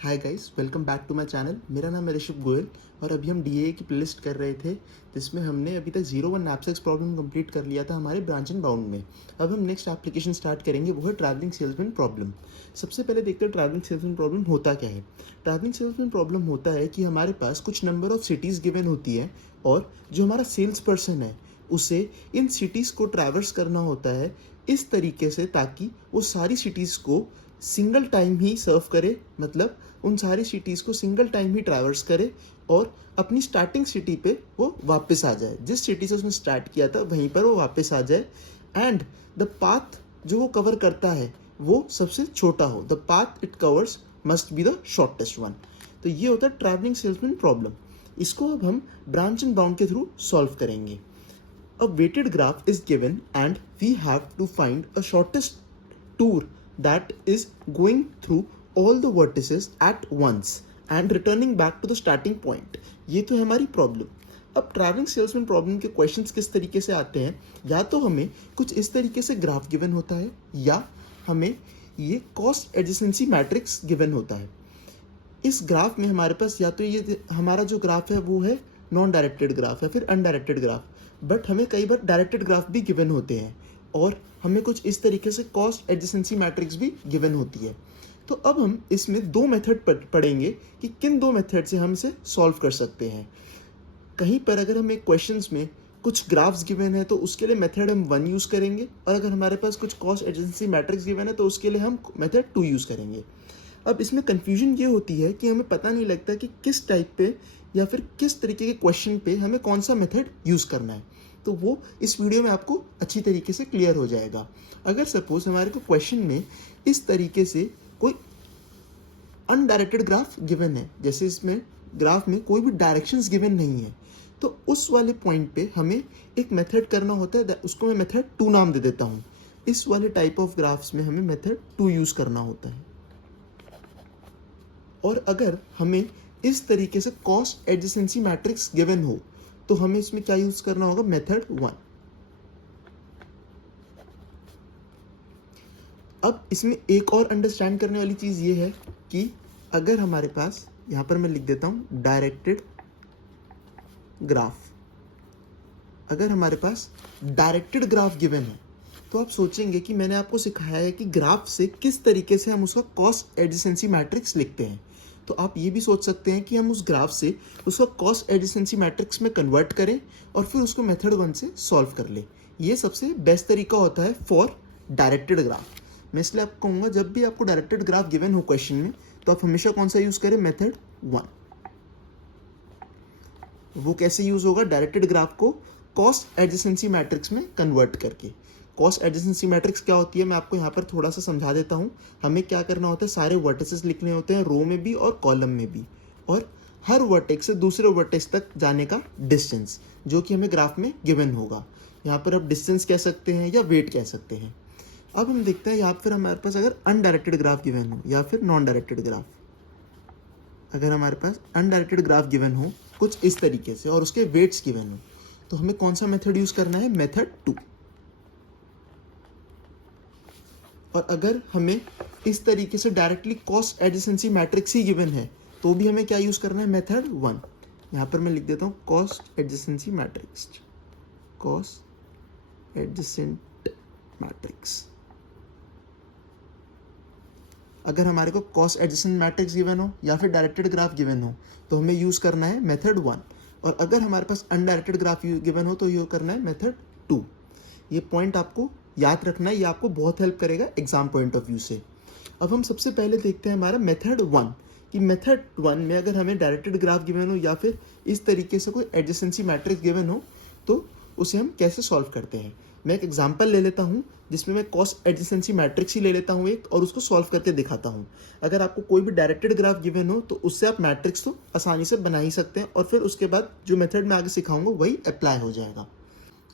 Hi guys, welcome back to my channel. मेरा नाम है ऋषभ गोयल और अभी हम डीए की प्लेलिस्ट कर रहे थे जिसमें हमने अभी तक 01 नैपसैक्स प्रॉब्लम कंप्लीट कर लिया था हमारे ब्रांच एंड बाउंड में। अब हम नेक्स्ट एप्लीकेशन स्टार्ट करेंगे, वो है ट्रैवलिंग सेल्समैन प्रॉब्लम। सबसे पहले देखते हैं ट्रैवलिंग सेल्समैन प्रॉब्लम होता क्या है। ट्रैवलिंग सेल्समैन प्रॉब्लम होता है कि हमारे पास कुछ नंबर ऑफ सिटीज़ गिवन होती है और जो हमारा सेल्स पर्सन है उसे इन सिटीज़ को ट्रैवर्स करना होता है इस तरीके से ताकि वो सारी सिटीज़ को सिंगल टाइम ही सर्व करे, मतलब उन सारी सिटीज़ को सिंगल टाइम ही ट्रैवर्स करे और अपनी स्टार्टिंग सिटी पे वो वापस आ जाए। जिस सिटी से उसने स्टार्ट किया था वहीं पर वो वापस आ जाए एंड द पाथ जो वो कवर करता है वो सबसे छोटा हो। The path it covers must be the shortest one. तो ये होता है ट्रैवलिंग सेल्समैन प्रॉब्लम। इसको अब हम ब्रांच एंड बाउंड के थ्रू सॉल्व करेंगे। A weighted graph is given and we have to find a shortest tour that is going through all the vertices at once and returning back to the starting point। ये तो है हमारी problem. अब travelling salesman problem के questions किस तरीके से आते हैं, या तो हमें कुछ इस तरीके से ग्राफ गिवन होता है या हमें ये कॉस्ट एडजेसेंसी मैट्रिक्स गिवन होता है। इस ग्राफ में हमारे पास या तो ये हमारा जो ग्राफ है वो है नॉन डायरेक्टेड ग्राफ या फिर अनडायरेक्टेड ग्राफ, बट हमें कई बार डायरेक्टेड ग्राफ भी गिवन होते हैं और हमें कुछ इस तरीके से कॉस्ट एडजेसेंसी मैट्रिक्स भी गिवन होती है। तो अब हम इसमें दो मेथड पढ़ेंगे कि किन दो मेथड से हम इसे सॉल्व कर सकते हैं। कहीं पर अगर हमें क्वेश्चंस में कुछ ग्राफ्स गिवन है तो उसके लिए मेथड हम 1 यूज़ करेंगे, और अगर हमारे पास कुछ कॉस्ट एडजेसेंसी मैट्रिक्स गिवन है तो उसके लिए हम मेथड 2 यूज़ करेंगे। अब इसमें कन्फ्यूजन ये होती है कि हमें पता नहीं लगता कि किस टाइप पे या फिर किस तरीके के क्वेश्चन पे हमें कौन सा मेथड यूज़ करना है। तो वो इस वीडियो में आपको अच्छी तरीके से क्लियर हो जाएगा। अगर सपोज हमारे को क्वेश्चन में इस तरीके से कोई अनडायरेक्टेड ग्राफ गिवन है, जैसे इसमें ग्राफ में कोई भी डायरेक्शंस गिवन नहीं है, तो उस वाले पॉइंट पे हमें एक मेथड करना होता है, उसको मैं मेथड 2 नाम दे देता हूँ। इस वाले टाइप ऑफ ग्राफ्स में हमें मेथड 2 यूज़ करना होता है। और अगर हमें इस तरीके से कॉस्ट एडजेसेंसी मैट्रिक्स गिवन हो तो हमें इसमें क्या यूज करना होगा, मेथड 1। अब इसमें एक और अंडरस्टैंड करने वाली चीज़ ये है कि अगर हमारे पास, यहाँ पर मैं लिख देता हूँ डायरेक्टेड ग्राफ, अगर हमारे पास डायरेक्टेड ग्राफ गिवन है तो आप सोचेंगे कि मैंने आपको सिखाया है कि ग्राफ से किस तरीके से हम उसका कॉस्ट एडजेसेंसी मैट्रिक्स लिखते हैं। तो आप ये भी सोच सकते हैं कि हम उस ग्राफ से उसका कॉस्ट एडजेसेंसी मैट्रिक्स में कन्वर्ट करें और फिर उसको मेथड 1 से सॉल्व कर लें। ये सबसे बेस्ट तरीका होता है फॉर डायरेक्टेड ग्राफ। मैं इसलिए आपको कहूँगा जब भी आपको डायरेक्टेड ग्राफ गिवन हो क्वेश्चन में तो आप हमेशा कौन सा यूज़ करें, मेथड 1। वो कैसे यूज़ होगा, डायरेक्टेड ग्राफ को कॉस्ट एडजेसेंसी मैट्रिक्स में कन्वर्ट करके। कॉस्ट एडजेसेंसी मैट्रिक्स क्या होती है मैं आपको यहाँ पर थोड़ा सा समझा देता हूँ। हमें क्या करना होता है, सारे वर्टिसेस लिखने होते हैं, रो में भी और कॉलम में भी, और हर वर्टेक्स से दूसरे वर्टेक्स तक जाने का डिस्टेंस जो कि हमें ग्राफ में गिवन होगा। यहाँ पर आप डिस्टेंस कह सकते हैं या वेट कह सकते हैं। अब हम देखते हैं यहाँ पर हमारे पास अगर अनडायरेक्टेड ग्राफ गिवन हो या फिर नॉन डायरेक्टेड ग्राफ, अगर हमारे पास अनडायरेक्टेड ग्राफ गिवन हो कुछ इस तरीके से और उसके वेट्स गिवन हो तो हमें कौन सा मेथड यूज़ करना है, मेथड 2। और अगर हमें इस तरीके से डायरेक्टली कॉस्ट एडजेसेंसी मैट्रिक्स ही गिवन है तो भी हमें क्या यूज़ करना है, मेथड 1। यहाँ पर मैं लिख देता हूँ cost adjacency matrix, cost adjacent matrix. अगर हमारे को कॉस्ट एडजेसेंट मैट्रिक्स गिवन हो या फिर डायरेक्टेड ग्राफ गिवन हो तो हमें यूज़ करना है मेथड 1, और अगर हमारे पास अनडायरेक्टेड ग्राफ गिवन हो तो यूज़ करना है मेथड 2। ये पॉइंट आपको याद रखना है, ये आपको बहुत हेल्प करेगा एग्जाम पॉइंट ऑफ व्यू से। अब हम सबसे पहले देखते हैं हमारा मेथड 1 कि मेथड 1 में अगर हमें डायरेक्टेड ग्राफ गिवन हो या फिर इस तरीके से कोई एडजेसेंसी मैट्रिक्स गिवन हो तो उसे हम कैसे सॉल्व करते हैं। मैं एक एग्जांपल ले लेता हूँ जिसमें मैं कॉस्ट एडजेसेंसी मैट्रिक्स ही ले लेता हूँ एक, और उसको सॉल्व करके दिखाता हूँ। अगर आपको कोई भी डायरेक्टेड ग्राफ गिवन हो तो उससे आप मैट्रिक्स तो आसानी से बना ही सकते हैं और फिर उसके बाद जो मेथड मैं आगे सिखाऊंगा वही अप्लाई हो जाएगा।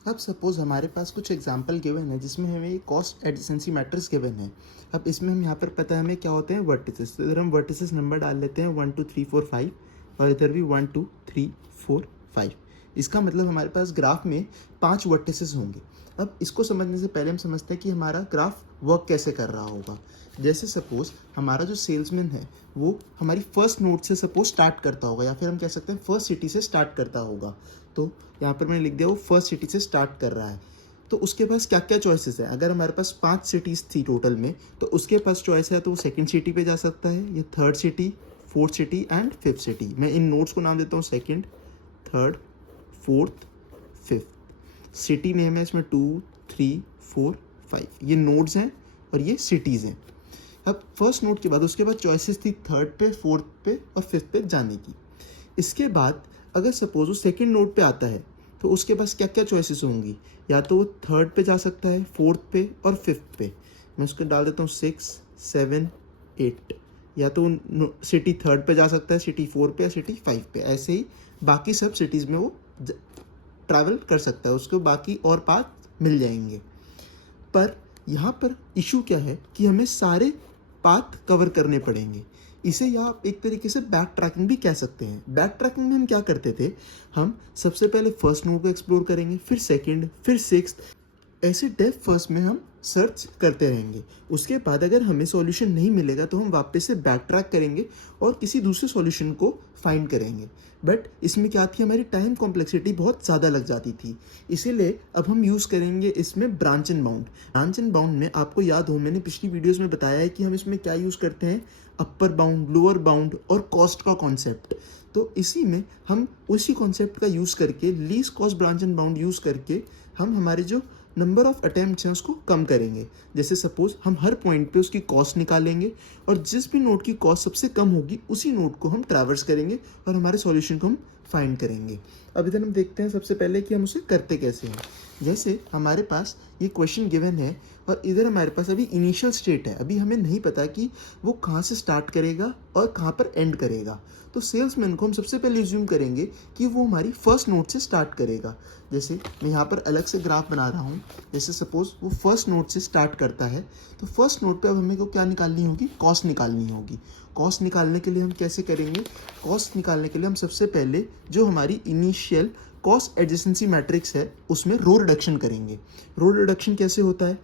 अब सपोज हमारे पास कुछ एग्जांपल गिवन है जिसमें हमें ये कॉस्ट एडजेसेंसी मैट्रिक्स गिवन है। अब इसमें हम यहाँ पर पता है हमें क्या होते हैं, वर्टिसेस। तो इधर हम वर्टिसेस नंबर डाल लेते हैं 1 2 3 4 5, और इधर भी 1 2 3 4 5। इसका मतलब हमारे पास ग्राफ में 5 वर्टिसेस होंगे। अब इसको समझने से पहले हम समझते हैं कि हमारा ग्राफ वर्क कैसे कर रहा होगा। जैसे सपोज हमारा जो सेल्समैन है वो हमारी फर्स्ट नोड से सपोज स्टार्ट करता होगा, या फिर हम कह सकते हैं फर्स्ट सिटी से स्टार्ट करता होगा। तो यहाँ पर मैंने लिख दिया वो फर्स्ट सिटी से स्टार्ट कर रहा है। तो उसके पास क्या क्या चॉइसेस है। अगर हमारे पास 5 सिटीज़ थी टोटल में, तो उसके पास चॉइस है तो वो सेकंड सिटी पे जा सकता है, ये third city, fourth city and fifth city. मैं इन नोड्स को नाम देता हूँ second, third, fourth, fifth. City name है इसमें 2, 3, 4, 5। ये नोड्स हैं और ये सिटीज़ हैं। अब फर्स्ट नोड के बाद उसके बाद चॉइसेस थी थर्ड पे, फोर्थ पे और फिफ्थ पे जाने की। इसके बाद अगर सपोज वो सेकंड नोड पे आता है तो उसके पास क्या क्या चॉइसेस होंगी। या तो वो थर्ड पे जा सकता है, फोर्थ पे और फिफ्थ पे। मैं उसको डाल देता हूँ 6, 7, 8। या तो सिटी थर्ड पे जा सकता है, सिटी 4 पे या सिटी 5 पे। ऐसे ही बाकी सब सिटीज़ में वो ट्रैवल कर सकता है, उसको बाकी और पाथ मिल जाएंगे। पर यहाँ पर इशू क्या है कि हमें सारे पाथ कवर करने पड़ेंगे। इसे या आप एक तरीके से बैक ट्रैकिंग भी कह सकते हैं। बैक ट्रैकिंग में हम क्या करते थे, हम सबसे पहले फर्स्ट नोड को एक्सप्लोर करेंगे, फिर सेकंड, फिर सिक्स्थ, ऐसे डेप्थ फर्स्ट में हम सर्च करते रहेंगे। उसके बाद अगर हमें सॉल्यूशन नहीं मिलेगा तो हम वापस से बैक ट्रैक करेंगे और किसी दूसरे सॉल्यूशन को फाइंड करेंगे। बट इसमें क्या थी, हमारी टाइम कॉम्प्लेक्सिटी बहुत ज़्यादा लग जाती थी। इसीलिए अब हम यूज़ करेंगे इसमें branch and bound. Branch and bound में आपको याद हो, मैंने पिछली वीडियोज़ में बताया है कि हम इसमें क्या यूज़ करते हैं, अपर बाउंड, लोअर बाउंड और कॉस्ट का कॉन्सेप्ट। तो इसी में हम उसी कॉन्सेप्ट का यूज़ करके least cost branch and bound use करके हम हमारे जो नंबर ऑफ अटैम्प्ट्स हैं उसको कम करेंगे। जैसे सपोज हम हर पॉइंट पे उसकी कॉस्ट निकालेंगे और जिस भी नोड की कॉस्ट सबसे कम होगी उसी नोड को हम ट्रैवर्स करेंगे और हमारे सॉल्यूशन को हम फाइंड करेंगे। अब इधर हम देखते हैं सबसे पहले कि हम उसे करते कैसे हैं। जैसे हमारे पास ये क्वेश्चन गिवन है और इधर हमारे पास अभी इनिशियल स्टेट है, अभी हमें नहीं पता कि वो कहाँ से स्टार्ट करेगा और कहाँ पर एंड करेगा। तो सेल्समैन को हम सबसे पहले अज्यूम करेंगे कि वो हमारी फर्स्ट नोड से स्टार्ट करेगा। जैसे मैं यहाँ पर अलग से ग्राफ बना रहा हूँ। जैसे सपोज वो फर्स्ट नोड से स्टार्ट करता है, तो फर्स्ट नोड पे अब हमें को क्या निकालनी होगी, कॉस्ट निकालनी होगी। कॉस्ट निकालने के लिए हम कैसे करेंगे, कॉस्ट निकालने के लिए हम सबसे पहले जो हमारी इनिशियल कॉस्ट एडजेसेंसी मैट्रिक्स है उसमें रो रिडक्शन करेंगे। रो रिडक्शन कैसे होता है,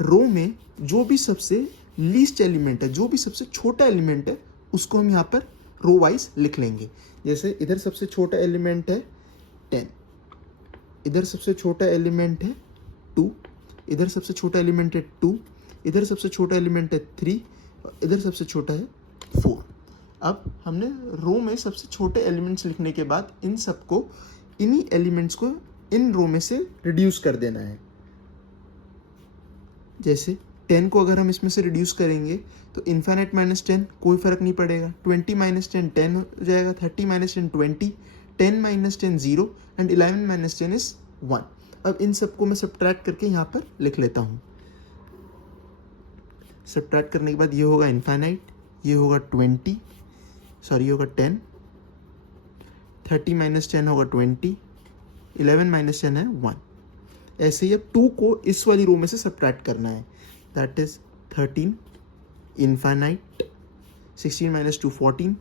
रो में जो भी सबसे लीस्ट एलिमेंट है, जो भी सबसे छोटा एलिमेंट है, उसको हम यहाँ पर रो वाइज लिख लेंगे। जैसे इधर सबसे छोटा एलिमेंट है 10, इधर सबसे छोटा एलिमेंट है 2, इधर सबसे छोटा एलिमेंट है 2, इधर सबसे छोटा एलिमेंट है 3, इधर सबसे छोटा है 4। अब हमने रो में सबसे छोटे एलिमेंट्स लिखने के बाद इन सबको, इन्हीं एलिमेंट्स को इन रो में से रिड्यूस कर देना है। जैसे 10 को अगर हम इसमें से रिड्यूस करेंगे तो इन्फिनिट माइनस 10 कोई फ़र्क नहीं पड़ेगा, 20 माइनस 10 10 हो जाएगा, 30 minus 10 20, 10 minus 10 0 and 11 minus 10 is 1। अब इन सबको मैं सब्ट्रैक्ट करके यहाँ पर लिख लेता हूँ। सब्ट्रैक्ट करने के बाद ये होगा इन्फिनिट, ये होगा 20, सॉरी ये होगा 10, 30 माइनस 10 होगा 20, 11 माइनस 10 है 1। ऐसे ही अब 2 को इस वाली रो में से सब्ट्रैक्ट करना है, that is 13, infinite, 16 minus 2 14,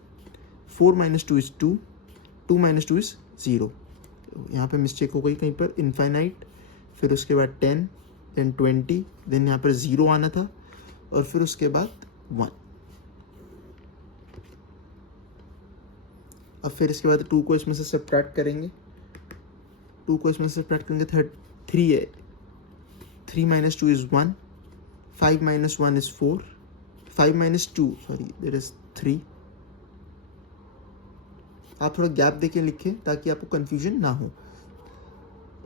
4 minus 2 is 2, 2 minus 2 is 0। यहाँ पे मिस्टेक हो गई कहीं पर, इन्फिनिट, फिर उसके बाद 10, देन 20, देन यहाँ पर 0 आना था और फिर उसके बाद 1। अब फिर इसके बाद 2 को इसमें से सब्ट्रैक्ट करेंगे, 2 को इसमें से सब्ट्रैक्ट करेंगे, 3 है, 3 minus 2 is 1, 5 minus 1 is 4, 5 minus 2 sorry there is 3। आप थोड़ा गैप देके लिखें ताकि आपको कन्फ्यूजन ना हो।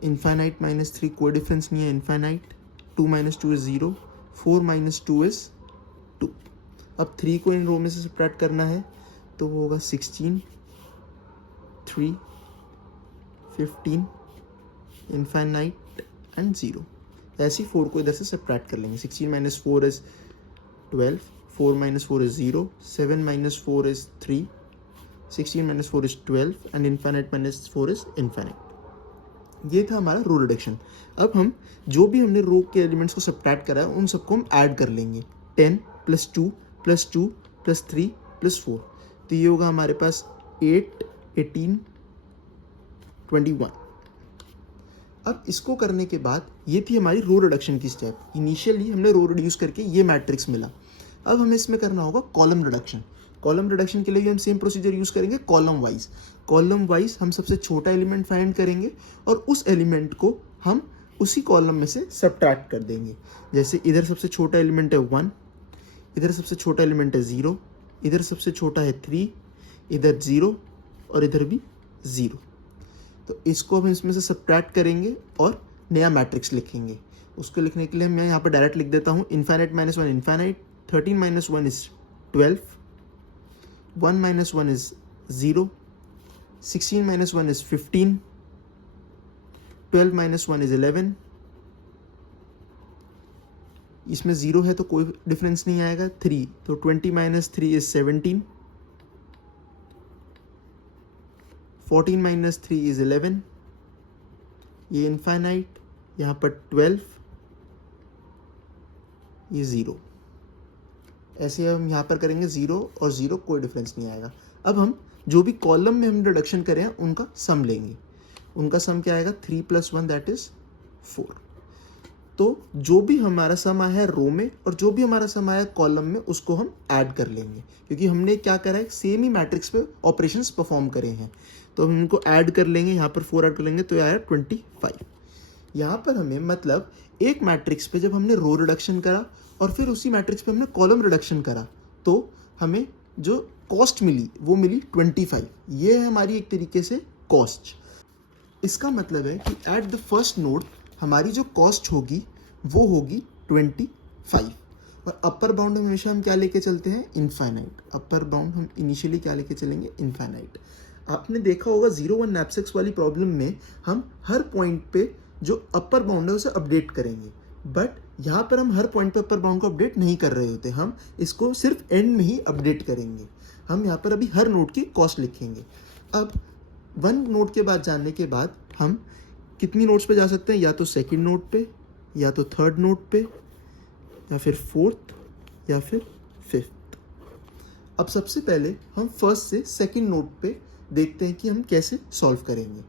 इन्फिनिट माइनस 3 कोई डिफरेंस नहीं है, infinite, 2 minus 2 is 0, 4 minus 2 is 2। अब 3 को इन रो में से सब्ट्रैक्ट करना है तो वो होगा 16, 3, 15, इन्फिनिट एंड 0। ऐसे ही 4 को इधर से सब्ट्रैक्ट कर लेंगे। 16 minus 4 is 12, 4 minus 4 is 0, 7 minus 4 is 3, 16 minus 4 is 12 and infinite minus 4 is infinite. ये था हमारा रो रिडक्शन। अब हम जो भी हमने रो के एलिमेंट्स को सब्ट्रैक्ट करा है उन सबको हम ऐड कर लेंगे, 10 + 2 + 2 + 3 + 4। तो ये होगा हमारे पास 8, 18, 21। अब इसको करने के बाद ये थी हमारी रो रिडक्शन की स्टेप। इनिशियली हमने रो रिड्यूस करके ये मैट्रिक्स मिला। अब हमें इसमें करना होगा कॉलम रिडक्शन। कॉलम रिडक्शन के लिए भी हम सेम प्रोसीजर यूज़ करेंगे कॉलम वाइज। कॉलम वाइज हम सबसे छोटा एलिमेंट फाइंड करेंगे और उस एलिमेंट को हम उसी कॉलम में से सब्ट्रैक्ट कर देंगे। जैसे इधर सबसे छोटा एलिमेंट है 1, इधर सबसे छोटा एलिमेंट है 0, इधर सबसे छोटा है 3, इधर 0 और इधर भी 0। तो इसको हम इसमें से सब्ट्रैक्ट करेंगे और नया मैट्रिक्स लिखेंगे। उसको लिखने के लिए मैं यहाँ पर डायरेक्ट लिख देता हूँ infinite minus 1 infinite, 13 minus 1 is 12, 1 minus 1 is 0, 16 minus 1 is 15, 12 minus 1 is 11। इसमें 0 है तो कोई डिफरेंस नहीं आएगा। 3 तो 20 माइनस 3 इज 17, 14 माइनस 3 इज 11, ये इनफाइनाइट, यहाँ पर 12, ये 0। ऐसे हम यहाँ पर करेंगे 0 और 0, कोई डिफरेंस नहीं आएगा। अब हम जो भी कॉलम में हम रिडक्शन करें उनका सम लेंगे। उनका सम क्या आएगा 3 + 1 दैट इज 4। तो जो भी हमारा सम आया है रो में और जो भी हमारा सम आया है कॉलम में उसको हम ऐड कर लेंगे, क्योंकि हमने क्या करा है सेम ही मैट्रिक्स पे ऑपरेशंस परफॉर्म करे हैं। तो हम इनको ऐड कर लेंगे, यहाँ पर 4 ऐड कर लेंगे तो ये आया 25। यहाँ पर हमें मतलब एक मैट्रिक्स पे जब हमने रो रिडक्शन करा और फिर उसी मैट्रिक्स पे हमने कॉलम रिडक्शन करा तो हमें जो कॉस्ट मिली वो मिली 25। ये है हमारी एक तरीके से कॉस्ट। इसका मतलब है कि एट द फर्स्ट नोड हमारी जो कॉस्ट होगी वो होगी 25। और अपर बाउंड में हमेशा हम क्या लेके चलते हैं इनफाइनाइट। अपर बाउंड हम इनिशियली क्या लेके चलेंगे इनफाइनाइट। आपने देखा होगा 0-1 नैपसेक्स वाली प्रॉब्लम में हम हर पॉइंट पे जो अपर बाउंड है उसे अपडेट करेंगे, बट यहाँ पर हम हर पॉइंट पे अपर बाउंड को अपडेट नहीं कर रहे होते। हम इसको सिर्फ एंड में ही अपडेट करेंगे। हम यहाँ पर अभी हर नोड की कॉस्ट लिखेंगे। अब 1 नोड के बाद जाने के बाद हम कितनी नोड्स पे जा सकते हैं, या तो सेकंड नोड पे, या तो थर्ड नोड पे, या फिर फोर्थ, या फिर फिफ्थ। अब सबसे पहले हम फर्स्ट से सेकंड नोड पे देखते हैं कि हम कैसे सॉल्व करेंगे।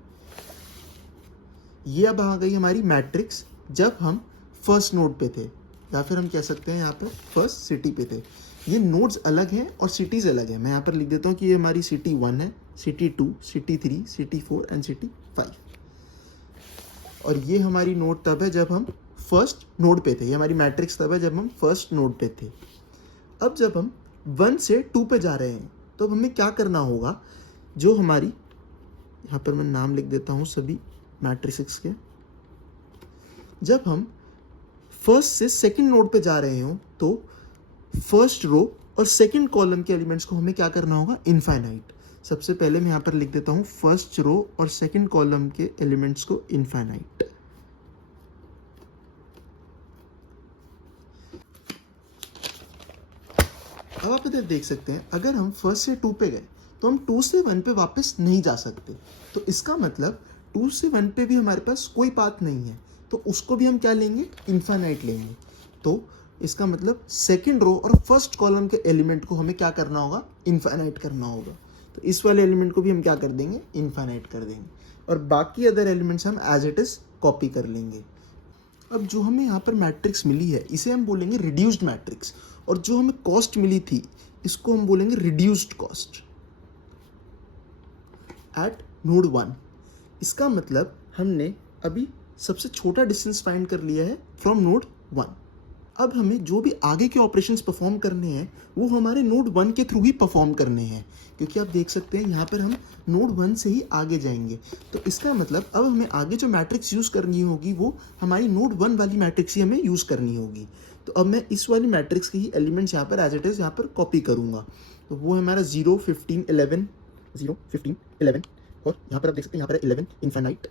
ये अब आ गई हमारी मैट्रिक्स जब हम फर्स्ट नोड पे थे, या फिर हम कह सकते हैं यहाँ पर फर्स्ट सिटी पे थे। ये नोड्स अलग हैं और सिटीज़ अलग हैं। मैं यहाँ पर लिख देता हूँ कि ये हमारी सिटी 1 है, city 2, city 3, city 4 and city 5। और ये हमारी नोड तब है जब हम फर्स्ट नोड पे थे। ये हमारी मैट्रिक्स तब है जब हम फर्स्ट नोड पे थे। अब जब हम 1 से 2 पे जा रहे हैं तो हमें क्या करना होगा, जो हमारी यहाँ पर मैं नाम लिख देता हूँ सभी मैट्रिक्स के। जब हम फर्स्ट से सेकंड नोड पे जा रहे हो तो फर्स्ट रो और सेकंड कॉलम के एलिमेंट्स को हमें क्या करना होगा इनफाइनाइट। सबसे पहले मैं यहाँ पर लिख देता हूँ फर्स्ट रो और सेकंड कॉलम के एलिमेंट्स को इनफाइनाइट। अब आप इधर देख सकते हैं अगर हम फर्स्ट से 2 पे गए तो हम 2 से 1 पे वापस नहीं जा सकते। तो इसका मतलब 2 से 1 पे भी हमारे पास कोई पाथ नहीं है, तो उसको भी हम क्या लेंगे इनफाइनाइट लेंगे। तो इसका मतलब सेकंड रो और फर्स्ट कॉलम के एलिमेंट को हमें क्या करना होगा इनफाइनाइट करना होगा। तो इस वाले एलिमेंट को भी हम क्या कर देंगे इनफाइनाइट कर देंगे, और बाकी अदर एलिमेंट्स हम एज इट इज़ कॉपी कर लेंगे। अब जो हमें यहाँ पर मैट्रिक्स मिली है इसे हम बोलेंगे रिड्यूस्ड मैट्रिक्स, और जो हमें कॉस्ट मिली थी इसको हम बोलेंगे रिड्यूस्ड कॉस्ट एट नोड 1। इसका मतलब हमने अभी सबसे छोटा डिस्टेंस फाइंड कर लिया है फ्रॉम नोड 1। अब हमें जो भी आगे के ऑपरेशंस परफॉर्म करने हैं वो हमारे नोड 1 के थ्रू ही परफॉर्म करने हैं, क्योंकि आप देख सकते हैं यहाँ पर हम नोड 1 से ही आगे जाएंगे। तो इसका मतलब अब हमें आगे जो मैट्रिक्स यूज़ करनी होगी वो हमारी नोड 1 वाली मैट्रिक्स ही हमें यूज़ करनी होगी। तो अब मैं इस वाली मैट्रिक्स के ही एलिमेंट्स यहाँ पर एज इट इज़ यहाँ पर कॉपी करूँगा। तो वो हमारा 0, 15, 11, 0, 15, 11, और यहाँ पर आप देख सकते हैं यहाँ पर 11 इनफाइनाइट,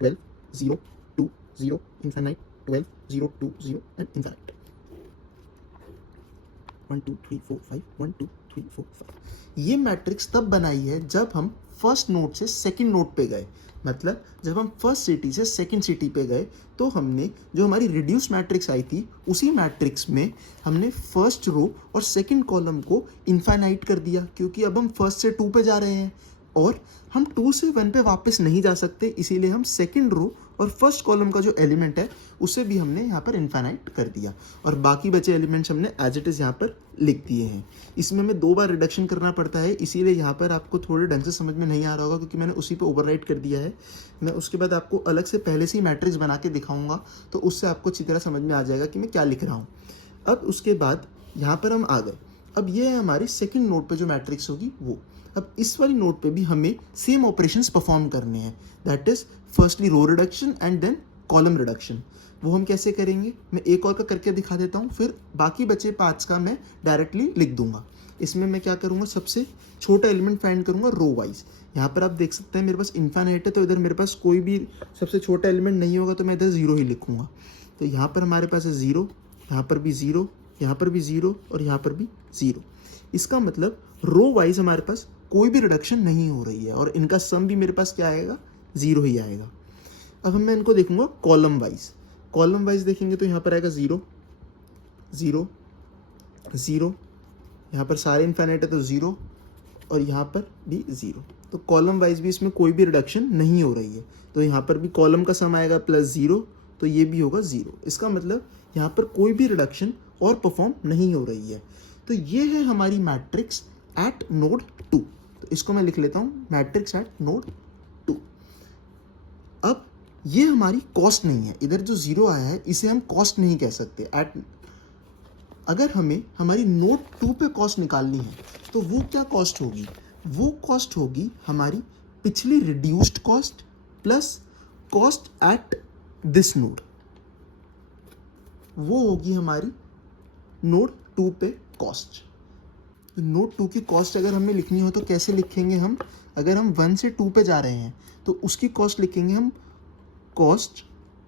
12, 0, 2, 0 इनफाइनाइट, 12, 0, 2, 0 एंड इनफाइनाइट। 1 2 3 4 5, 1 2 3 4 5। ये मैट्रिक्स तब बनाई है जब हम फर्स्ट नोड से सेकंड नोड पे गए। मतलब जब हम फर्स्ट सिटी से सेकंड सिटी पे गए तो हमने जो हमारी रिड्यूस मैट्रिक्स आई थी उसी मैट्रिक्स में हमने फर्स्ट रो और सेकंड कॉलम को इनफाइनाइट कर दिया, क्योंकि अब हम फर्स्ट से 2 पे जा रहे हैं और हम 2 से 1 पे वापस नहीं जा सकते, इसीलिए हम सेकंड रो और फर्स्ट कॉलम का जो एलिमेंट है उसे भी हमने यहाँ पर इन्फाइनाइट कर दिया और बाकी बचे एलिमेंट्स हमने एज इट इज़ यहाँ पर लिख दिए हैं। इसमें हमें 2 बार रिडक्शन करना पड़ता है, इसीलिए यहाँ पर आपको थोड़े ढंग से समझ में नहीं आ रहा होगा क्योंकि मैंने उसी पे ओवरराइट कर दिया है। मैं उसके बाद आपको अलग से पहले से ही मैट्रिक्स बना के दिखाऊंगा, तो उससे आपको अच्छी तरह समझ में आ जाएगा कि मैं क्या लिख रहा हूँ। अब उसके बाद यहाँ पर हम आ गए। अब ये है हमारी सेकंड नोड पे जो मैट्रिक्स होगी वो। अब इस वाली नोड पे भी हमें सेम ऑपरेशंस परफॉर्म करने हैं, that is firstly row reduction and then column reduction. वो हम कैसे करेंगे मैं एक और का करके दिखा देता हूँ, फिर बाकी बचे पार्ट्स का मैं डायरेक्टली लिख दूंगा। इसमें मैं क्या करूँगा, सबसे छोटा एलिमेंट फाइंड करूँगा रो वाइज। यहाँ पर आप देख सकते हैं मेरे पास इन्फाइनाइट है, तो इधर मेरे पास कोई भी सबसे छोटा एलिमेंट नहीं होगा, तो मैं इधर 0 ही लिखूँगा। तो यहाँ पर हमारे पास है 0, यहाँ पर भी 0, यहाँ पर भी 0 और यहाँ पर भी 0। इसका मतलब रो वाइज हमारे पास कोई भी रिडक्शन नहीं हो रही है और इनका सम भी मेरे पास क्या आएगा, 0 ही आएगा। अब मैं इनको देखूंगा कॉलम वाइज। कॉलम वाइज देखेंगे तो यहाँ पर आएगा 0 0 0, यहाँ पर सारे इन्फाइनाइट है तो 0 और यहाँ पर भी 0। तो कॉलम वाइज भी इसमें कोई भी रिडक्शन नहीं हो रही है, तो यहाँ पर भी कॉलम का सम आएगा +0, तो ये भी होगा 0। इसका मतलब यहाँ पर कोई भी रिडक्शन और परफॉर्म नहीं हो रही है। तो ये है हमारी मैट्रिक्स एट नोड 2। तो इसको मैं लिख लेता हूँ मैट्रिक्स एट नोड 2। अब ये हमारी कॉस्ट नहीं है, इधर जो 0 आया है इसे हम कॉस्ट नहीं कह सकते। अगर हमें हमारी नोड 2 पे कॉस्ट निकालनी है तो वो क्या कॉस्ट होगी, वो कॉस्ट होगी हमारी पिछली reduced cost plus cost at this node. वो होगी हमारी नोड 2 पे कॉस्ट। नोड 2 की कॉस्ट अगर हमें लिखनी हो तो कैसे लिखेंगे हम, अगर हम 1 से 2 पे जा रहे हैं तो उसकी कॉस्ट लिखेंगे हम cost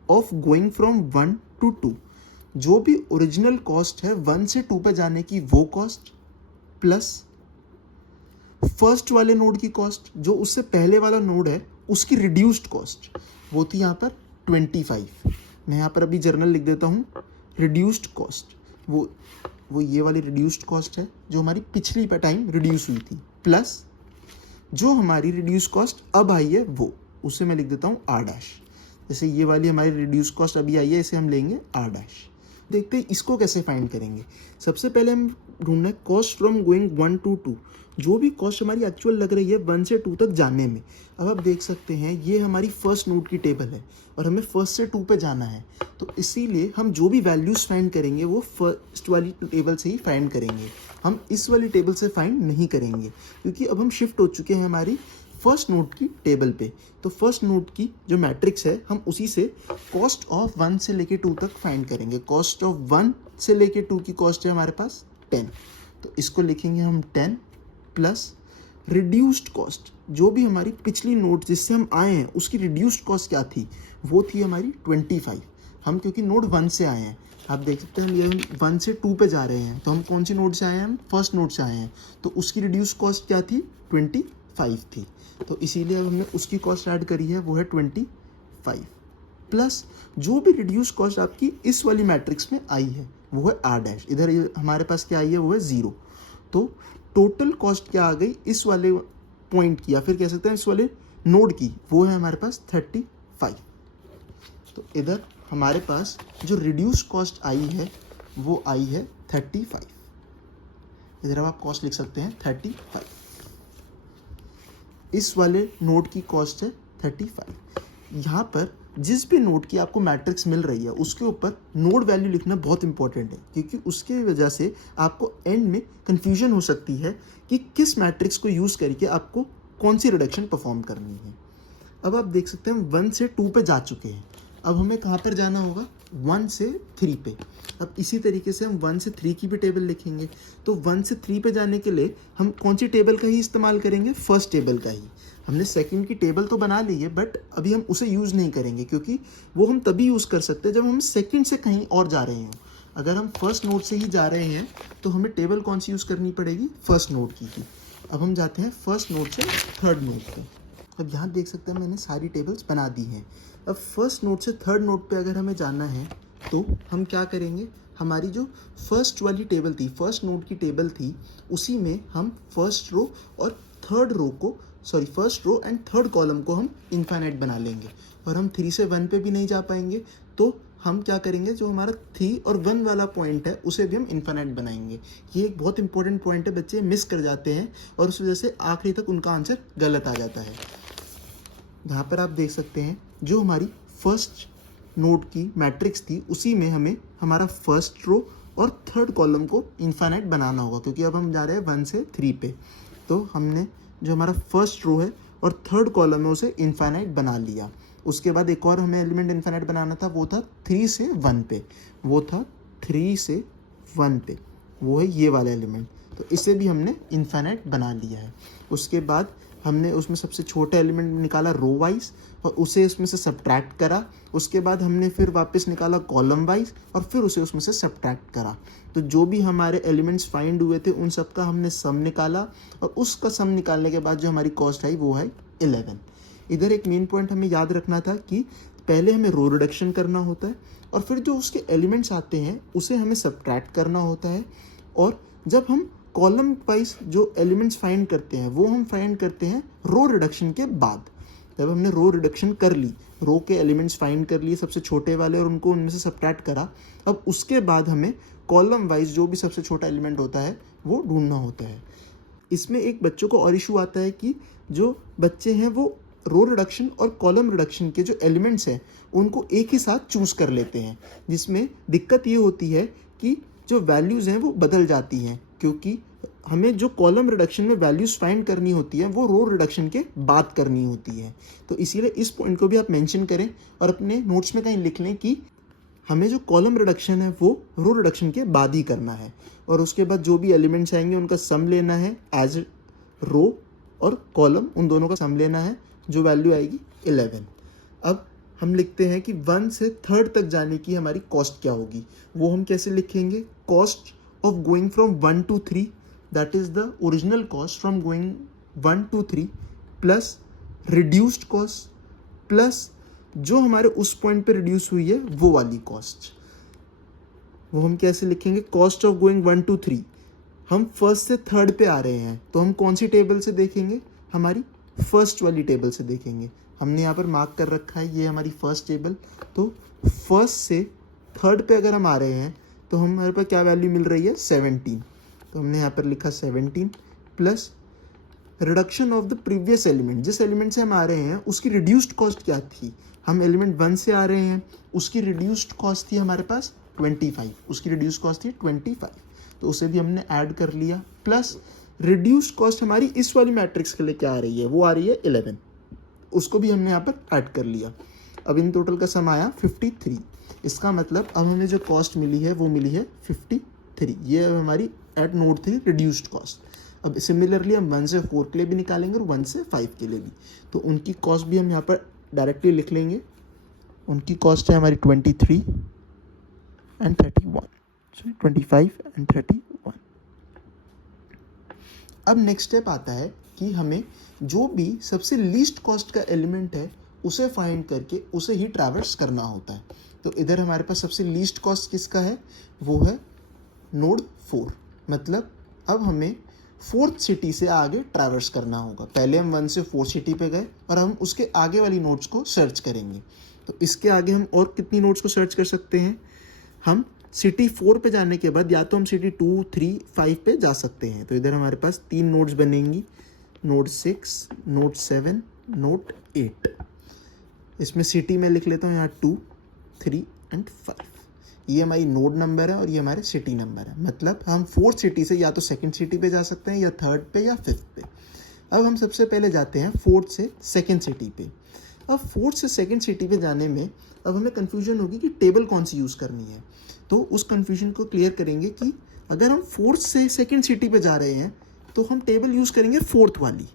of going from 1 to 2। जो भी ओरिजिनल कॉस्ट है 1 से 2 पे जाने की वो कॉस्ट प्लस फर्स्ट वाले नोड की कॉस्ट, जो उससे पहले वाला नोड है उसकी रिड्यूस्ड कॉस्ट, वो थी यहाँ पर 25। मैं यहाँ पर अभी जर्नल लिख देता हूँ रिड्यूस्ड कॉस्ट, वो ये वाली रिड्यूस्ड कॉस्ट है जो हमारी पिछली टाइम रिड्यूस हुई थी, प्लस जो हमारी रिड्यूस कॉस्ट अब आई है वो, उसे मैं लिख देता हूँ R'। जैसे ये वाली हमारी रिड्यूस कॉस्ट अभी आई है, इसे हम लेंगे R'। देखते हैं इसको कैसे फाइंड करेंगे। सबसे पहले हम ढूंढना है कॉस्ट फ्रॉम गोइंग 1 to 2, जो भी कॉस्ट हमारी एक्चुअल लग रही है 1 से 2 तक जाने में। अब आप देख सकते हैं ये हमारी फर्स्ट नोड की टेबल है और हमें फर्स्ट से 2 पे जाना है, तो इसीलिए हम जो भी वैल्यूज़ फाइंड करेंगे वो फर्स्ट वाली टेबल से ही फाइंड करेंगे, हम इस वाली टेबल से फाइंड नहीं करेंगे, क्योंकि अब हम शिफ्ट हो चुके हैं हमारी फर्स्ट नोड की टेबल पे। तो फर्स्ट नोड की जो मैट्रिक्स है हम उसी से कॉस्ट ऑफ 1 से लेके 2 तक फाइंड करेंगे। कॉस्ट ऑफ 1 से लेके 2 की कॉस्ट है हमारे पास 10, तो इसको लिखेंगे हम 10 प्लस रिड्यूस्ड कॉस्ट, जो भी हमारी पिछली नोड जिससे हम आए हैं उसकी रिड्यूस्ड कॉस्ट क्या थी, वो थी हमारी 25। हम क्योंकि नोड 1 से आए हैं, आप देख सकते हैं हम ये 1 से 2 पे जा रहे हैं, तो हम कौन सी नोड से आए हैं, हम फर्स्ट नोड से आए हैं, तो उसकी रिड्यूस्ड कॉस्ट क्या थी 25 थी, तो इसीलिए अब हमने उसकी कॉस्ट ऐड करी है, वो है 25 प्लस जो भी रिड्यूस कॉस्ट आपकी इस वाली मैट्रिक्स में आई है वो है R'। इधर हमारे पास क्या आई है वो है 0, तो टोटल कॉस्ट क्या आ गई इस वाले पॉइंट की, या फिर कह सकते हैं इस वाले नोड की, वो है हमारे पास 35। तो इधर हमारे पास जो रिड्यूस कॉस्ट आई है वो आई है 35। इधर अब आप कॉस्ट लिख सकते हैं 35, इस वाले नोड की कॉस्ट है 35। यहाँ पर जिस भी नोड की आपको मैट्रिक्स मिल रही है उसके ऊपर नोड वैल्यू लिखना बहुत इंपॉर्टेंट है, क्योंकि उसके वजह से आपको एंड में कन्फ्यूजन हो सकती है कि किस मैट्रिक्स को यूज़ करके आपको कौन सी रिडक्शन परफॉर्म करनी है। अब आप देख सकते हैं हम 1 से 2 पे जा चुके हैं, अब हमें कहाँ पर जाना होगा 1 से 3 पे। अब इसी तरीके से हम 1 से 3 की भी टेबल लिखेंगे, तो 1 से 3 पे जाने के लिए हम कौन सी टेबल का ही इस्तेमाल करेंगे, फर्स्ट टेबल का ही। हमने सेकंड की टेबल तो बना ली है बट अभी हम उसे यूज़ नहीं करेंगे, क्योंकि वो हम तभी यूज़ कर सकते हैं जब हम सेकंड से कहीं और जा रहे हों। अगर हम फर्स्ट नोड से ही जा रहे हैं तो हमें टेबल कौन सी यूज़ करनी पड़ेगी, फर्स्ट नोड की ही। अब हम जाते हैं फर्स्ट नोड से थर्ड नोड पे। अब यहाँ देख सकते हैं मैंने सारी टेबल्स बना दी हैं। अब फर्स्ट नोड से थर्ड नोड पे अगर हमें जाना है तो हम क्या करेंगे, हमारी जो फर्स्ट वाली टेबल थी, फर्स्ट नोड की टेबल थी, उसी में हम फर्स्ट रो और थर्ड रो को first row and third column को हम इनफाइनाइट बना लेंगे, और हम 3 से 1 पे भी नहीं जा पाएंगे, तो हम क्या करेंगे, जो हमारा 3 और 1 वाला पॉइंट है उसे भी हम इनफाइनाइट बनाएंगे। ये एक बहुत इंपॉर्टेंट पॉइंट है, बच्चे मिस कर जाते हैं और उस वजह से आखिरी तक उनका आंसर गलत आ जाता है। यहाँ पर आप देख सकते हैं जो हमारी फर्स्ट नोड की मैट्रिक्स थी उसी में हमें हमारा फर्स्ट रो और थर्ड कॉलम को इनफाइनाइट बनाना होगा, क्योंकि अब हम जा रहे हैं 1 से 3 पे। तो हमने जो हमारा फर्स्ट रो है और थर्ड कॉलम है उसे इनफाइनाइट बना लिया। उसके बाद एक और हमें एलिमेंट इनफाइनाइट बनाना था, वो था 3 से 1 पे, वो था 3 से 1 पे, वो है ये वाला एलिमेंट। तो इसे भी हमने इनफाइनाइट बना लिया है। उसके बाद हमने उसमें सबसे छोटा एलिमेंट निकाला रो वाइज और उसे उसमें से सब्ट्रैक्ट करा। उसके बाद हमने फिर वापस निकाला कॉलम वाइज और फिर उसे उसमें से सब्ट्रैक्ट करा। तो जो भी हमारे एलिमेंट्स फाइंड हुए थे उन सब का हमने सम निकाला, और उसका सम निकालने के बाद जो हमारी कॉस्ट आई वो है 11। इधर एक मेन पॉइंट हमें याद रखना था कि पहले हमें रो रिडक्शन करना होता है और फिर जो उसके एलिमेंट्स आते हैं उसे हमें सब्ट्रैक्ट करना होता है, और जब हम कॉलम वाइज जो एलिमेंट्स फाइंड करते हैं वो हम फाइंड करते हैं रो रिडक्शन के बाद। जब हमने रो रिडक्शन कर ली, रो के एलिमेंट्स फाइंड कर लिए सबसे छोटे वाले और उनको उनमें से सब्ट्रैक्ट करा, अब उसके बाद हमें कॉलम वाइज जो भी सबसे छोटा एलिमेंट होता है वो ढूंढना होता है। इसमें एक बच्चों को और इशू आता है कि जो बच्चे हैं वो रो रिडक्शन और कॉलम रिडक्शन के जो एलिमेंट्स हैं उनको एक ही साथ चूज़ कर लेते हैं, जिसमें दिक्कत ये होती है कि जो वैल्यूज़ हैं वो बदल जाती हैं, क्योंकि हमें जो कॉलम रिडक्शन में वैल्यूज़ फाइंड करनी होती है वो रो रिडक्शन के बाद करनी होती है। तो इसीलिए इस पॉइंट को भी आप मेंशन करें और अपने नोट्स में कहीं लिख लें कि हमें जो कॉलम रिडक्शन है वो रो रिडक्शन के बाद ही करना है, और उसके बाद जो भी एलिमेंट्स आएंगे उनका सम लेना है एज रो और कॉलम, उन दोनों का सम लेना है, जो वैल्यू आएगी 11। अब हम लिखते हैं कि 1 से 3 तक जाने की हमारी कॉस्ट क्या होगी। वो हम कैसे लिखेंगे, cost of going from 1 to 3, that is the original cost from going 1 to 3 plus reduced cost plus जो हमारे उस पॉइंट पे रिड्यूस हुई है वो वाली कॉस्ट। वो हम कैसे लिखेंगे, कॉस्ट ऑफ गोइंग 1 to 3, हम फर्स्ट से थर्ड पे आ रहे हैं तो हम कौन सी टेबल से देखेंगे, हमारी फर्स्ट वाली टेबल से देखेंगे। हमने यहाँ पर मार्क कर रखा है ये हमारी फर्स्ट टेबल। तो फर्स्ट से थर्ड पे अगर हम आ रहे हैं तो हमारे पास क्या वैल्यू मिल रही है, 17। तो हमने यहाँ पर लिखा 17 plus reduction of the previous element, जिस एलिमेंट से हम आ रहे हैं उसकी रिड्यूस्ड कॉस्ट क्या थी, हम एलिमेंट 1 से आ रहे हैं, उसकी रिड्यूस्ड कॉस्ट थी हमारे पास 25, उसकी रिड्यूस्ड कॉस्ट थी 25, तो उसे भी हमने ऐड कर लिया। प्लस रिड्यूस्ड कॉस्ट हमारी इस वाली मैट्रिक्स के लिए क्या आ रही है, वो आ रही है 11, उसको भी हमने यहाँ पर ऐड कर लिया। अब इन टोटल का सम आया 53। इसका मतलब अब हमें जो कॉस्ट मिली है वो मिली है 53। ये हमारी एट नोड 3 रिड्यूस्ड कॉस्ट। अब सिमिलरली हम 1 से 4 के लिए भी निकालेंगे और 1 से 5 के लिए भी, तो उनकी कॉस्ट भी हम यहाँ पर डायरेक्टली लिख लेंगे। उनकी कॉस्ट है हमारी 23 and 31, सॉरी 25 and 31। अब नेक्स्ट स्टेप आता है कि हमें जो भी सबसे लीस्ट कॉस्ट का एलिमेंट है उसे फाइंड करके उसे ही ट्रैवर्स करना होता है। तो इधर हमारे पास सबसे लीस्ट कॉस्ट किसका है, वो है नोड 4। मतलब अब हमें 4th सिटी से आगे ट्रैवर्स करना होगा। पहले हम 1 से 4 सिटी पे गए और हम उसके आगे वाली नोड्स को सर्च करेंगे। तो इसके आगे हम और कितनी नोड्स को सर्च कर सकते हैं, हम सिटी 4 पे जाने के बाद या तो हम सिटी 2, 3, 5 पे जा सकते हैं। तो इधर हमारे पास 3 नोड्स बनेंगी, नोड 6, नोड 7, नोड 8। इसमें सिटी में लिख लेता हूँ यहाँ 2, 3 and 5। ये हमारी नोड नंबर है और ये हमारे सिटी नंबर है। मतलब हम 4th सिटी से या तो 2nd सिटी पे जा सकते हैं या 3rd पे या 5th पे। अब हम सबसे पहले जाते हैं 4th से 2nd सिटी पे। अब 4th से 2nd सिटी पे जाने में अब हमें कन्फ्यूजन होगी कि टेबल कौन सी यूज़ करनी है। तो उस कन्फ्यूजन को क्लियर करेंगे कि अगर हम 4th से 2nd सिटी पे जा रहे हैं तो हम टेबल यूज़ करेंगे 4th वाली।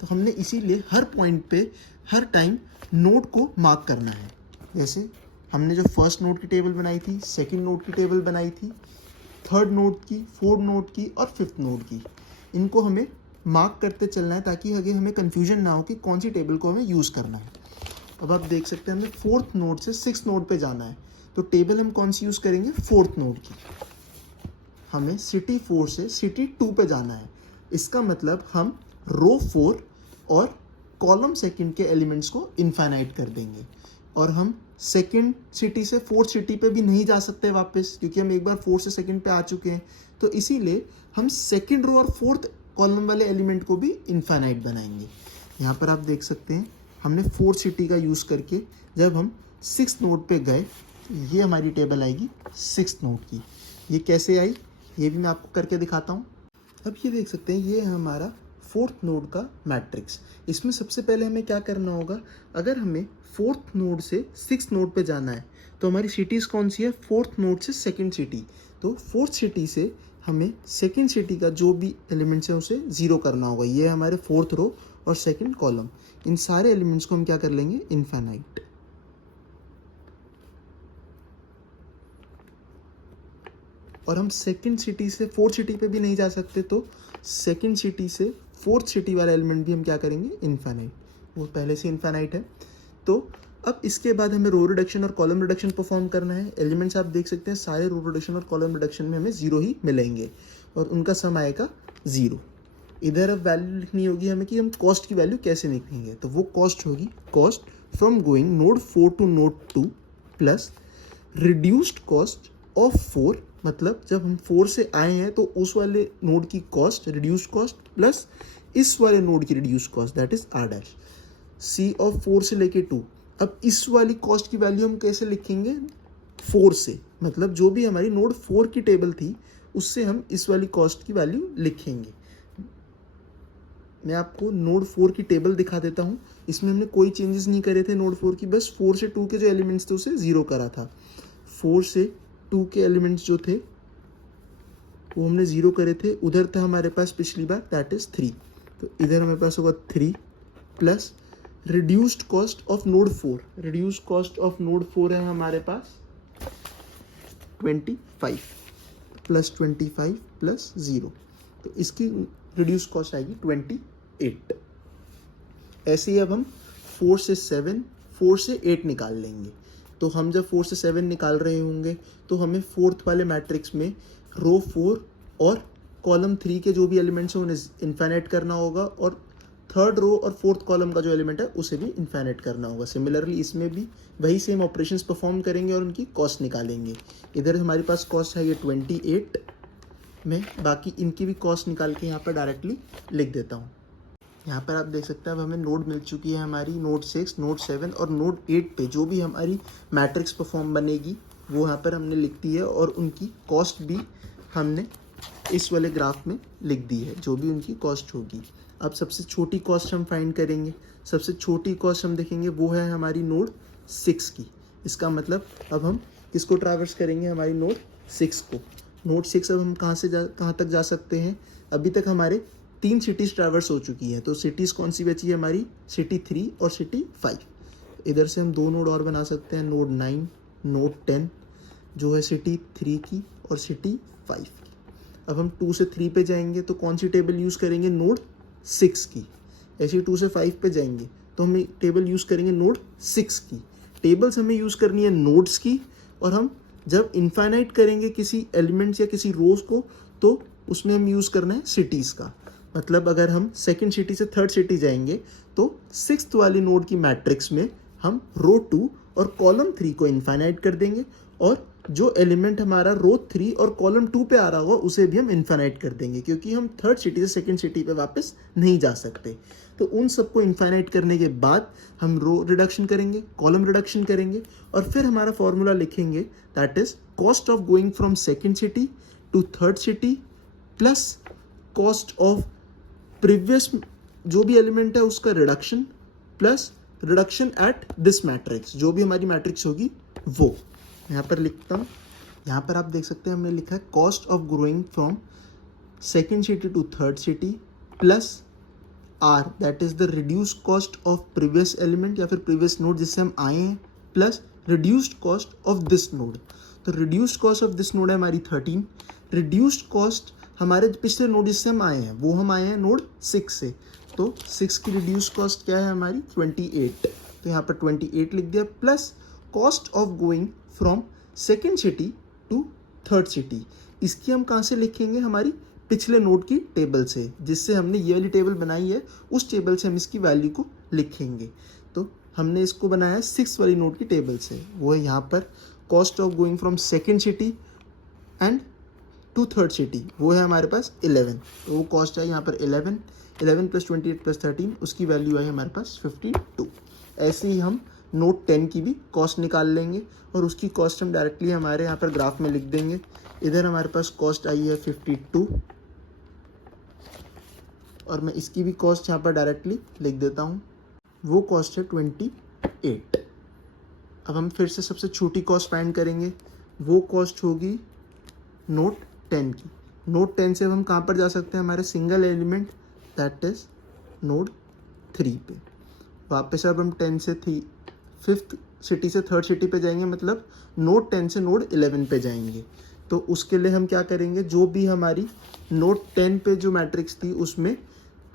तो हमने इसीलिए हर पॉइंट पे हर टाइम नोड को मार्क करना है। जैसे हमने जो फर्स्ट नोड की टेबल बनाई थी, सेकंड नोड की टेबल बनाई थी, थर्ड नोड की, फोर्थ नोड की और 5th नोड की, इनको हमें मार्क करते चलना है ताकि आगे हमें कन्फ्यूजन ना हो कि कौन सी टेबल को हमें यूज़ करना है। अब आप देख सकते हैं हमें 4th नोड से 6th नोड पे जाना है, तो टेबल हम कौन सी यूज़ करेंगे, 4th नोड की। हमें सिटी 4 से सिटी 2 पे जाना है। इसका मतलब हम रो 4 और कॉलम सेकंड के एलिमेंट्स को इनफाइनाइट कर देंगे। और हम सेकंड सिटी से फोर्थ सिटी पे भी नहीं जा सकते वापस, क्योंकि हम एक बार फोर्थ से सेकंड पे आ चुके हैं। तो इसीलिए हम सेकंड रो और फोर्थ कॉलम वाले एलिमेंट को भी इनफाइनाइट बनाएंगे। यहाँ पर आप देख सकते हैं हमने फोर्थ सिटी का यूज़ करके जब हम 6th नोड पे गए, ये हमारी टेबल आएगी 6th नोड की। ये कैसे आई ये भी मैं आपको करके दिखाता हूँ। अब ये देख सकते हैं ये है हमारा 4th नोड का मैट्रिक्स। इसमें सबसे पहले हमें क्या करना होगा, अगर हमें 4th नोड से 6th नोड पे जाना है तो हमारी सिटीज़ कौन सी है, 4th नोड से सेकंड सिटी। तो 4th सिटी से हमें सेकंड सिटी का जो भी एलिमेंट्स है उसे ज़ीरो करना होगा। ये है हमारे 4th रो और सेकंड कॉलम। इन सारे एलिमेंट्स को हम क्या कर लेंगे, इनफाइनाइट। और हम सेकंड सिटी से फोर्थ सिटी पे भी नहीं जा सकते, तो सेकंड सिटी से फोर्थ सिटी वाला एलिमेंट भी हम क्या करेंगे, इनफाइनाइट। वो पहले से इनफाइनाइट है। तो अब इसके बाद हमें रो रिडक्शन और कॉलम रिडक्शन परफॉर्म करना है। एलिमेंट्स आप देख सकते हैं सारे रो रिडक्शन और कॉलम रिडक्शन में हमें 0 ही मिलेंगे और उनका सम आएगा 0। इधर अब वैल्यू लिखनी होगी हमें कि हम कॉस्ट की वैल्यू कैसे लिखेंगे। तो वो कॉस्ट होगी cost from going node 4 to node 2 plus reduced cost of 4, मतलब जब हम 4 से आए हैं तो उस वाले नोड की कॉस्ट रिड्यूस्ड कॉस्ट प्लस इस वाले नोड की reduced cost, that is R dash C of 4 से लेके 2। अब इस वाली कॉस्ट की वैल्यू हम कैसे लिखेंगे, 4 से, मतलब जो भी हमारी नोड 4 की टेबल थी उससे हम इस वाली कॉस्ट की वैल्यू लिखेंगे। मैं आपको नोड 4 की टेबल दिखा देता हूँ। इसमें हमने कोई चेंजेस नहीं करे थे नोड 4 की, बस 4 से 2 के जो एलिमेंट्स थे उसे 0 करा था। 4 से 2 के एलिमेंट्स जो थे वो हमने 0 करे थे। उधर था हमारे पास पिछली बार, दैट इज 3। तो इधर हमारे पास होगा 3 plus reduced cost of node 4। Reduced cost of node 4 है हमारे पास 25 प्लस 25 प्लस 0, तो इसकी रिड्यूस कॉस्ट आएगी 28। ऐसे ही अब हम 4 से 7, 4 से 8 निकाल लेंगे। तो हम जब 4 से 7 निकाल रहे होंगे तो हमें फोर्थ वाले मैट्रिक्स में रो 4 और कॉलम 3 के जो भी एलिमेंट्स हैं उन्हें इनफाइनाइट करना होगा और थर्ड रो और फोर्थ कॉलम का जो एलिमेंट है उसे भी इनफाइनाइट करना होगा। सिमिलरली इसमें भी वही सेम ऑपरेशंस परफॉर्म करेंगे और उनकी कॉस्ट निकालेंगे। इधर हमारे पास कॉस्ट है ये 28, मैं बाकी इनकी भी कॉस्ट निकाल के यहाँ पर डायरेक्टली लिख देता हूँ। यहाँ पर आप देख सकते हैं अब हमें नोड मिल चुकी है हमारी नोड 6, नोड 7 और नोड 8 पे जो भी हमारी मैट्रिक्स परफॉर्म बनेगी वो यहाँ पर हमने लिख दी है और उनकी कॉस्ट भी हमने इस वाले ग्राफ में लिख दी है, जो भी उनकी कॉस्ट होगी। अब सबसे छोटी कॉस्ट हम फाइंड करेंगे। सबसे छोटी कॉस्ट हम देखेंगे वो है हमारी नोड 6 की। इसका मतलब अब हम किसको ट्रैवर्स करेंगे, हमारी नोड 6 को। नोड 6 अब हम कहाँ तक जा सकते हैं, अभी तक हमारे 3 सिटीज़ ट्रैवर्स हो चुकी है। तो सिटीज़ कौन सी बची है हमारी, सिटी 3 और सिटी 5। इधर से हम 2 नोड और बना सकते हैं, नोड 9, नोड 10 जो है सिटी 3 की और सिटी 5 की। अब हम 2 से 3 पे जाएंगे तो कौन सी टेबल यूज़ करेंगे, नोड 6 की। ऐसे ही 2 से 5 पे जाएंगे तो हम टेबल यूज़ करेंगे नोड 6 की। टेबल्स हमें यूज़ करनी है नोड्स की, और हम जब इनफाइनाइट करेंगे किसी एलिमेंट्स या किसी रोज को तो उसमें हम यूज़ करना है सिटीज़ का। मतलब अगर हम सेकंड सिटी से थर्ड सिटी जाएंगे तो 6th वाली नोड की मैट्रिक्स में हम रो 2 और कॉलम 3 को इनफाइनाइट कर देंगे और जो एलिमेंट हमारा रो 3 और कॉलम 2 पे आ रहा होगा उसे भी हम इनफाइनाइट कर देंगे, क्योंकि हम थर्ड सिटी से सेकंड सिटी पे वापस नहीं जा सकते। तो उन सबको इनफाइनाइट करने के बाद हम रो रिडक्शन करेंगे, कॉलम रिडक्शन करेंगे और फिर हमारा फॉर्मूला लिखेंगे, that is cost of going from second city to third city plus cost of previous जो भी एलिमेंट है उसका reduction plus reduction at this matrix, जो भी हमारी मैट्रिक्स होगी वो। यहाँ पर लिखता हूँ, यहाँ पर आप देख सकते हैं हमने लिखा है cost of growing from second city to third city plus R, that is the reduce cost of previous element या फिर प्रीवियस नोड जिससे हम आए हैं, plus reduced cost of this node. तो reduced cost of this node है हमारी 13। Reduced cost हमारे पिछले नोड जिससे हम आए हैं वो हम आए हैं नोड 6 से, तो 6 की रिड्यूस कॉस्ट क्या है हमारी 28। तो यहाँ पर 28 लिख दिया plus cost of going from second city to third city. इसकी हम कहाँ से लिखेंगे, हमारी पिछले नोड की टेबल से, जिससे हमने ये वाली टेबल बनाई है उस टेबल से हम इसकी वैल्यू को लिखेंगे। तो हमने इसको बनाया है 6 वाली नोड की टेबल से, वो है यहाँ पर cost of going from second city and to third city, वो है हमारे पास 11। तो वो कॉस्ट है यहाँ पर 11 प्लस 28 प्लस 13, उसकी वैल्यू आई हमारे पास 52। ऐसे ही हम नोट 10 की भी कॉस्ट निकाल लेंगे और उसकी कॉस्ट हम डायरेक्टली हमारे यहाँ पर ग्राफ में लिख देंगे। इधर हमारे पास कॉस्ट आई है 52 और मैं इसकी भी कॉस्ट यहाँ पर डायरेक्टली लिख देता हूँ, वो कॉस्ट है 28। अब हम फिर से सबसे छोटी कॉस्ट फाइंड करेंगे, वो कॉस्ट होगी नोट 10 की। नोट 10 से अब हम कहाँ पर जा सकते हैं, हमारे single element that is node 3 पे। वापस अब हम 10 से 5th सिटी से 3rd सिटी पे जाएंगे, मतलब नोड 10 से नोड 11 पे जाएंगे। तो उसके लिए हम क्या करेंगे, जो भी हमारी नोड 10 पे जो मैट्रिक्स थी उसमें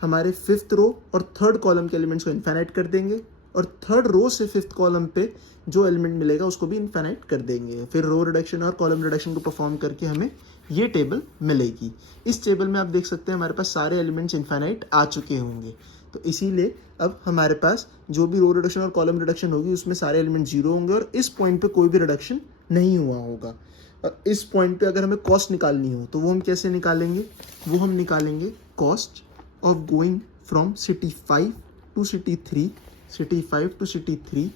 हमारे 5th रो और 3rd कॉलम के एलिमेंट्स को इन्फाइनाइट कर देंगे और 3rd रो से 5th कॉलम पे जो एलिमेंट मिलेगा उसको भी इन्फाइनाइट कर देंगे। फिर रो रिडक्शन और कॉलम रिडक्शन को परफॉर्म करके हमें ये टेबल मिलेगी। इस टेबल में आप देख सकते हैं हमारे पास सारे एलिमेंट्स इन्फाइनाइट आ चुके होंगे। तो इसीलिए अब हमारे पास जो भी रो रिडक्शन और कॉलम रिडक्शन होगी उसमें सारे एलिमेंट 0 होंगे और इस पॉइंट पे कोई भी रिडक्शन नहीं हुआ होगा। और इस पॉइंट पे अगर हमें कॉस्ट निकालनी हो तो वो हम कैसे निकालेंगे, वो हम निकालेंगे cost of going from city 5 to city 3, city 5 to city 3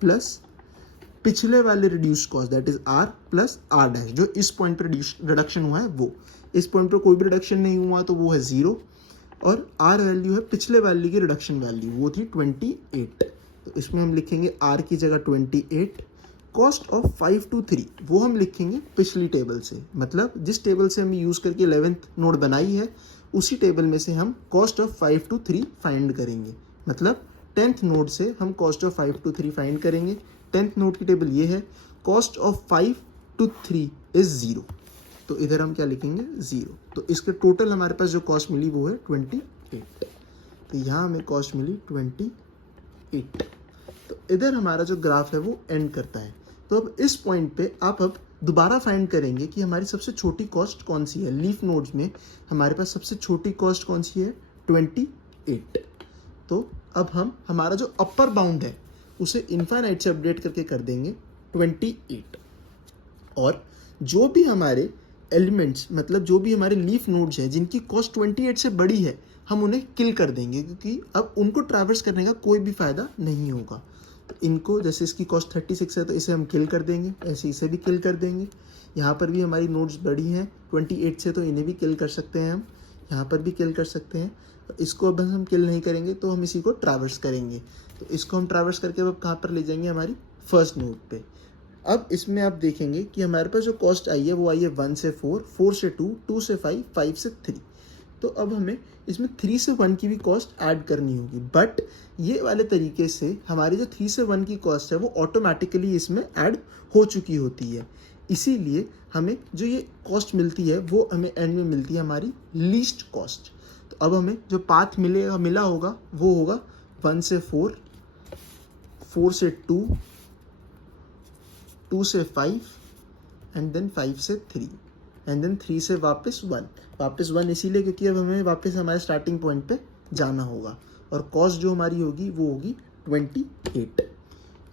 plus पिछले वाले reduce cost that is R plus R dash, जो इस पॉइंट पर रिडक्शन हुआ है वो। इस पॉइंट पर कोई भी रिडक्शन नहीं हुआ तो वो है 0 और आर वैल्यू है पिछले वैल्यू की रिडक्शन वैल्यू, वो थी 28। तो इसमें हम लिखेंगे आर की जगह 28। कॉस्ट ऑफ 5 टू 3 वो हम लिखेंगे पिछली टेबल से, मतलब जिस टेबल से हम यूज़ करके 11th नोड बनाई है उसी टेबल में से हम कॉस्ट ऑफ 5 टू 3 फाइंड करेंगे। मतलब 10th नोड से हम कॉस्ट ऑफ 5 टू 3 फाइंड करेंगे। 10th नोड की टेबल ये है, कॉस्ट ऑफ 5 टू 3 इज 0। तो इधर हम क्या लिखेंगे 0। तो इसके टोटल हमारे पास जो कॉस्ट मिली वो है 28। तो यहाँ हमें कॉस्ट मिली 28। तो इधर हमारा जो ग्राफ है वो एंड करता है। तो अब इस पॉइंट पे आप अब दोबारा फाइंड करेंगे कि हमारी सबसे छोटी कॉस्ट कौन सी है। लीफ नोड्स में हमारे पास सबसे छोटी कॉस्ट कौन सी है, 28। तो अब हम हमारा जो अपर बाउंड है उसे इनफाइनाइट से अपडेट करके कर देंगे 28। और जो भी हमारे एलिमेंट्स, मतलब जो भी हमारे लीफ नोड्स हैं जिनकी कॉस्ट 28 से बड़ी है, हम उन्हें किल कर देंगे, क्योंकि अब उनको ट्रैवर्स करने का कोई भी फ़ायदा नहीं होगा। तो इनको, जैसे इसकी कॉस्ट 36 है तो इसे हम किल कर देंगे, ऐसे इसे भी किल कर देंगे। यहाँ पर भी हमारी नोड्स बड़ी हैं 28 से तो इन्हें भी किल कर सकते हैं हम, यहाँ पर भी किल कर सकते हैं। इसको अब हम किल नहीं करेंगे तो हम इसी को ट्रैवर्स करेंगे। तो इसको हम ट्रैवर्स करके अब कहाँ पर ले जाएंगे, हमारी फर्स्ट नोड पे। अब इसमें आप देखेंगे कि हमारे पास जो कॉस्ट आई है वो आई है 1 से 4, 4 से 2, 2 से 5, 5 से 3। तो अब हमें इसमें 3 से 1 की भी कॉस्ट ऐड करनी होगी, बट ये वाले तरीके से हमारी जो 3 से 1 की कॉस्ट है वो ऑटोमेटिकली इसमें ऐड हो चुकी होती है। इसीलिए हमें जो ये कॉस्ट मिलती है वो हमें एंड में मिलती है हमारी लीस्ट कॉस्ट। तो अब हमें जो पाथ मिला होगा वो होगा 1 से 4, 4 से 2, 2 से 5 एंड देन 5 से 3 एंड देन 3 से वापस 1। वापस 1 इसीलिए क्योंकि अब हमें वापस हमारे स्टार्टिंग पॉइंट पे जाना होगा और कॉस्ट जो हमारी होगी वो होगी 28।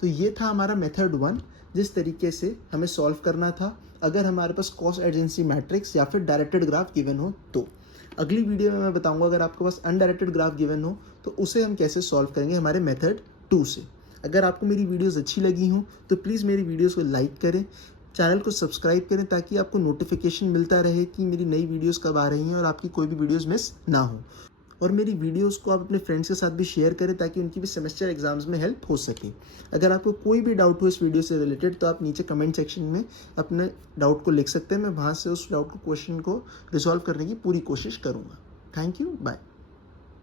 तो ये था हमारा मेथड 1, जिस तरीके से हमें सॉल्व करना था अगर हमारे पास कॉस्ट एडजेंसी मैट्रिक्स या फिर डायरेक्टेड ग्राफ गिवन हो। तो अगली वीडियो में मैं बताऊंगा अगर आपके पास अनडायरेक्टेड ग्राफ गिवन हो तो उसे हम कैसे सॉल्व करेंगे हमारे मेथड 2 से। अगर आपको मेरी वीडियोस अच्छी लगी हों तो प्लीज़ मेरी वीडियोस को लाइक करें, चैनल को सब्सक्राइब करें ताकि आपको नोटिफिकेशन मिलता रहे कि मेरी नई वीडियोस कब आ रही हैं और आपकी कोई भी वीडियोस मिस ना हो। और मेरी वीडियोस को आप अपने फ्रेंड्स के साथ भी शेयर करें ताकि उनकी भी सेमेस्टर एग्जाम्स में हेल्प हो सके। अगर आपको कोई भी डाउट हो इस वीडियो से रिलेटेड तो आप नीचे कमेंट सेक्शन में अपने डाउट को लिख सकते हैं। मैं वहाँ से उस डाउट को क्वेश्चन को रिजॉल्व करने की पूरी कोशिश करूँगा। Thank you, bye.